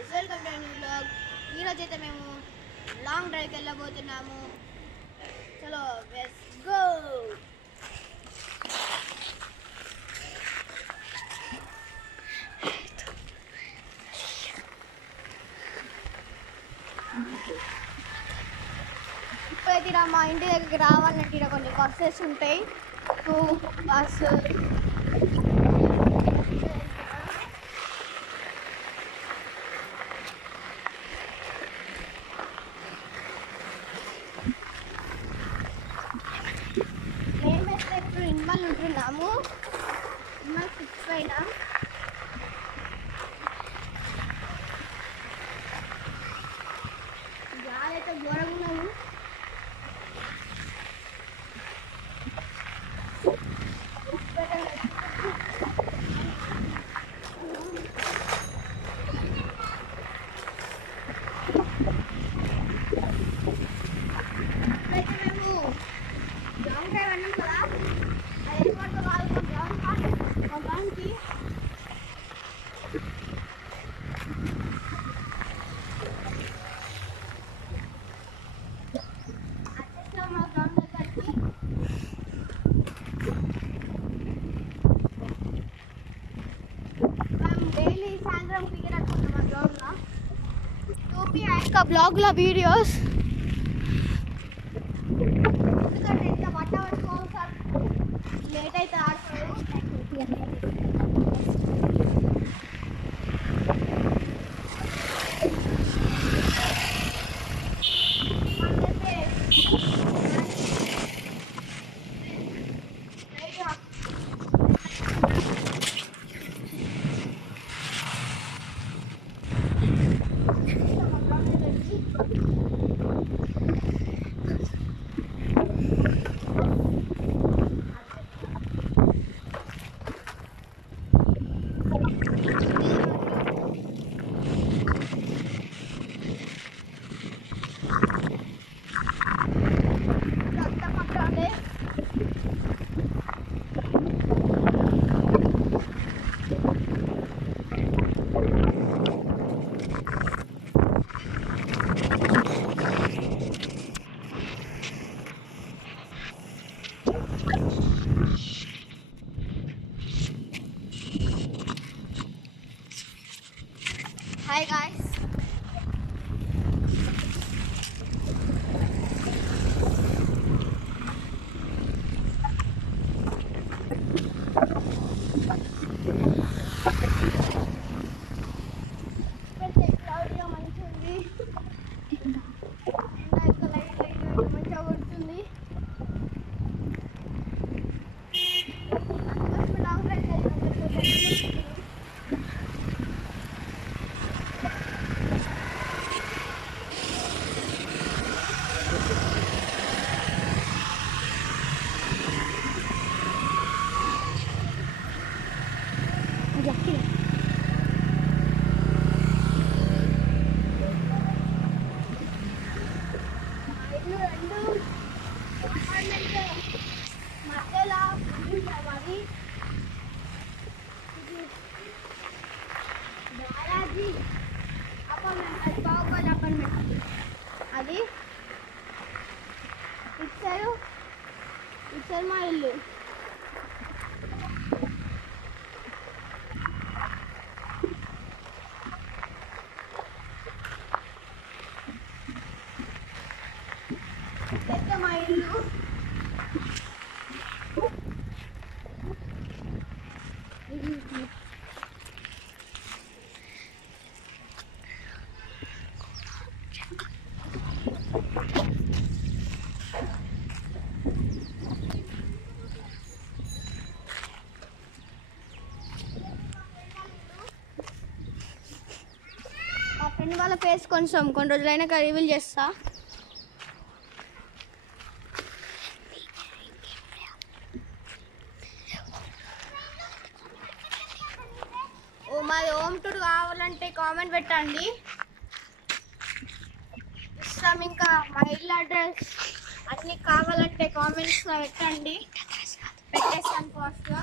Guys, welcome to new vlog. ఈరోజు అయితే మేము లాంగ్ డ్రైవ్కి వెళ్ళబోతున్నాము. చలో లెట్స్ గో. ఇప్పుడైతే మా ఇంటి దగ్గరికి రావాలంటే ఇక్కడ కొంచెం బస్సెస్ ఉంటాయి. బస్సు మేమైతే ఇప్పుడు ఇన్వాల్ ఉంటున్నాము. ఇన్వాల్ 6 పైన గాలైతే ఘోరంగా ఉన్నాము. का ब्लॉग ला वीडियोस ఎందుకంటే ఇంత బట్ట పట్టుకోవాలి సార్, లేట్ అయితే ఆడుకోరు. Hi guys. అది ఇచ్చారు మా ఇల్లు. మా ఇల్లు ఫ్రెండ్ వాళ్ళ ఫేస్ కొంచెం కొన్ని రోజులైనాక రివీల్ చేస్తా. మాది హోమ్ టూర్ కావాలంటే కామెంట్ పెట్టండి. ఇస్తాం. ఇంకా మా ఇల్లు అడ్రస్ అన్నీ కావాలంటే కామెంట్స్లో పెట్టండి. పెట్టేస్తాను ఫాస్ట్గా.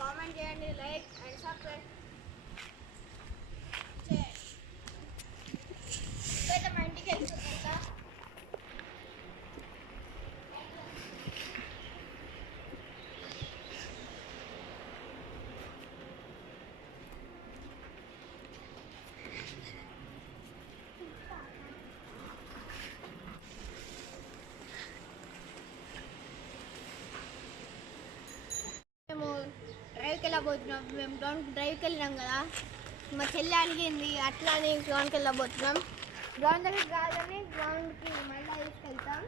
కామెంట్ చేయండి, లైక్ అండ్ సబ్స్క్రైబ్ చేయండి. డ్రైవ్కి వెళ్ళబోతున్నాం. మేము డ్రైవ్కి వెళ్ళినాం కదా, మా చెల్లి అడిగింది అట్లానే గ్రౌండ్కి వెళ్ళబోతున్నాం. గ్రౌండ్ దగ్గర కాదని గ్రౌండ్కి మళ్ళీ తీసుకెళ్తాం.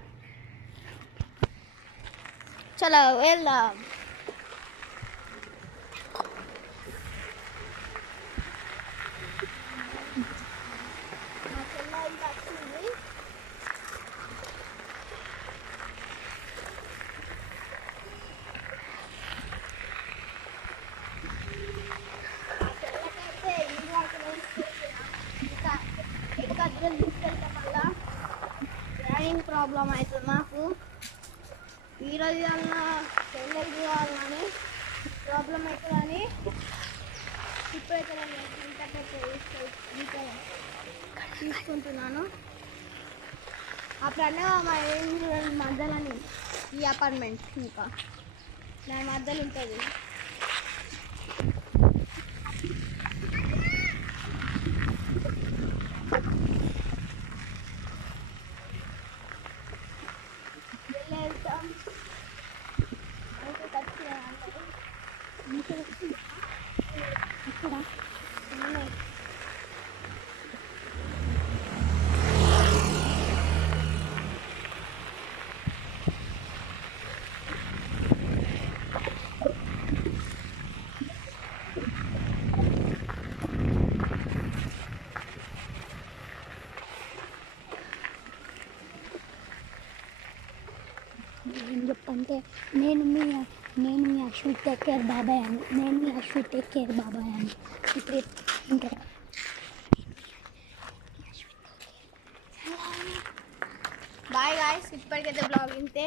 చలో వెళ్దాం. మా చెల్లి ఇంకా వచ్చింది. తీసుకెళ్తాం వల్ల డ్రైవింగ్ ప్రాబ్లం అవుతుంది నాకు. ఈరోజు అన్నా పెళ్ళకి పోవాలని ప్రాబ్లం అవుతుందని ఇప్పుడైతే నేను తీసుకుంటున్నాను. అప్పుడన్నా మా ఏం మధ్యలోని ఈ అపార్ట్మెంట్ ఇంకా దాని మధ్యలో ఉంటుంది. వెళ్తాం. ఇక్కడ ఏం చెప్పంటే నేను మీ అశ్విత్ టేక్ కేర్ బాబాయ్ అని ఇప్పుడు ఇంకా బాయ్ గాయ్స్, ఇప్పటికైతే బ్లాగ్ ఇంతే.